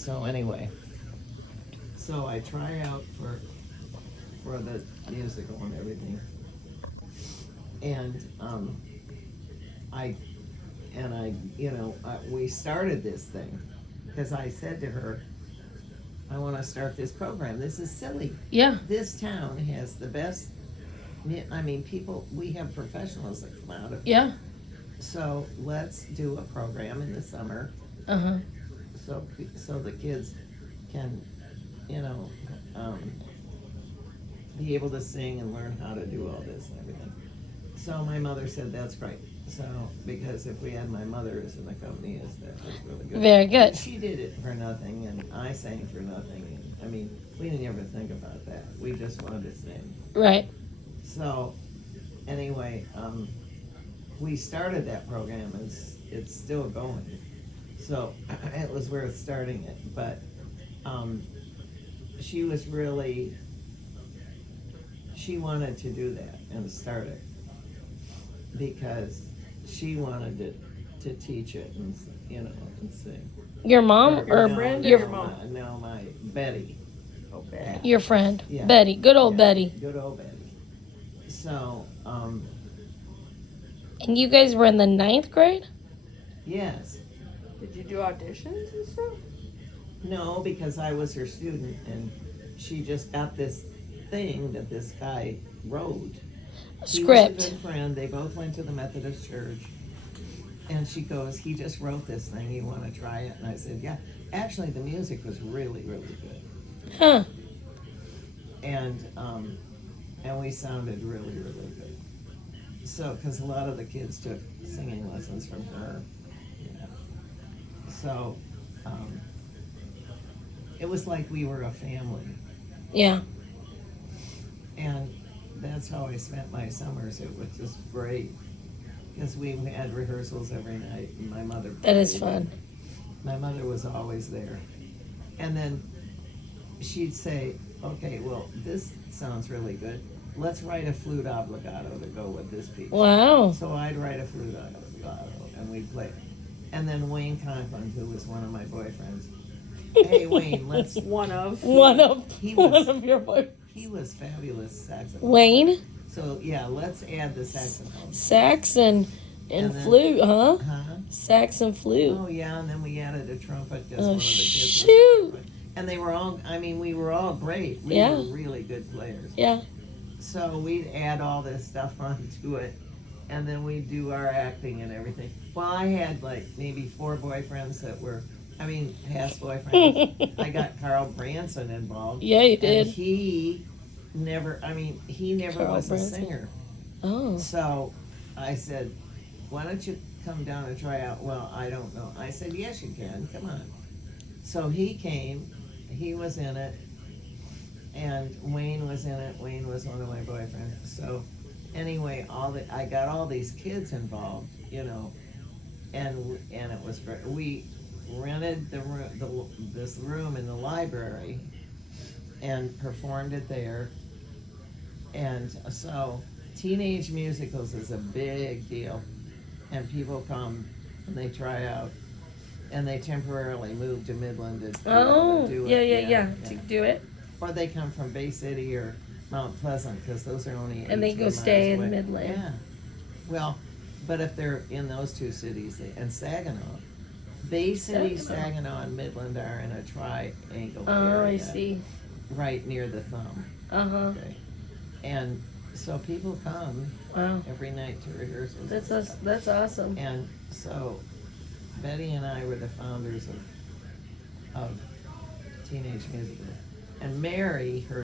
So anyway, so I try out for the musical and everything. And I we started this thing because I said to her, I want to start this program. This is silly. Yeah. This town has the best. I mean, people. We have professionals that come out of. Yeah. So let's do a program in the summer. Uh-huh. So the kids can, you know, be able to sing and learn how to do all this and everything. So my mother said that's great. So because if we had my mother as in the company, that was really good. Very good. She did it for nothing, and I sang for nothing. And, I mean, we didn't ever think about that. We just wanted to sing. Right. So anyway, we started that program, and it's still going. So it was worth starting it, but she wanted to do that and start it because she wanted to teach it and and sing. Your mom or no, friend or your your mom? No, my Betty. Oh, bad. your friend Yeah. Betty? Good old Yeah, Betty. Good old Betty. So And you guys were in the 9th grade? yes. Did you do auditions and stuff? No, because I was her student, and she just got this thing that this guy wrote. He was a Script. good friend. They both went to the Methodist church. And she goes, he just wrote this thing. You want to try it? And I said, yeah. Actually, the music was really, really good. Huh. And we sounded really, really good. So, because a lot of the kids took singing lessons from her. So, it was like we were a family. Yeah. And that's how I spent my summers. It was just great. Because we had rehearsals every night, and my mother That is played. fun. My mother was always there. And then she'd say, okay, well, this sounds really good. Let's write a flute obligato to go with this piece. Wow. So I'd write a flute obligato, and we'd play. And then Wayne Conklin, who was one of my boyfriends, hey, Wayne, let's... One of. One of He was- one of your boys. He was fabulous saxophone. Wayne, So, yeah, let's add the saxophone. sax and And then- flute, huh? Huh? Sax and flute. Oh, yeah, and then we added a trumpet because Oh, one of the kids was- shoot. And they were all, we were all great. We Yeah. were really good players. Yeah. So we'd add all this stuff onto it, and then we'd do our acting and everything. Well, I had like maybe 4 boyfriends that were, past boyfriends. I got Carl Branson involved. Yeah, you And did. he never Carl was a Branson. singer. Oh. So I said, why don't you come down and try out? Well, I don't know. I said, yes, you can. Come on. So he came. He was in it. And Wayne was in it. Wayne was one of my boyfriends. So anyway, I got all these kids involved, and it was great. We rented this room in the library and performed it there. And so teenage musicals is a big deal, and people come and they try out, and they temporarily move to Midland to Oh. do Yeah, it. yeah. To do it. Or they come from Bay City or Mount Pleasant, because those are only 18 And they go miles stay in away. Midland. Yeah. Well, but if they're in those 2 cities, and Saginaw, Bay City, Saginaw, and Midland are in a triangle Oh, area, I see. right near the thumb. Uh-huh. Okay. And so people come Wow. every night to rehearsals. and stuff. That's awesome. And so Betty and I were the founders of Teenage Musical. And Mary, her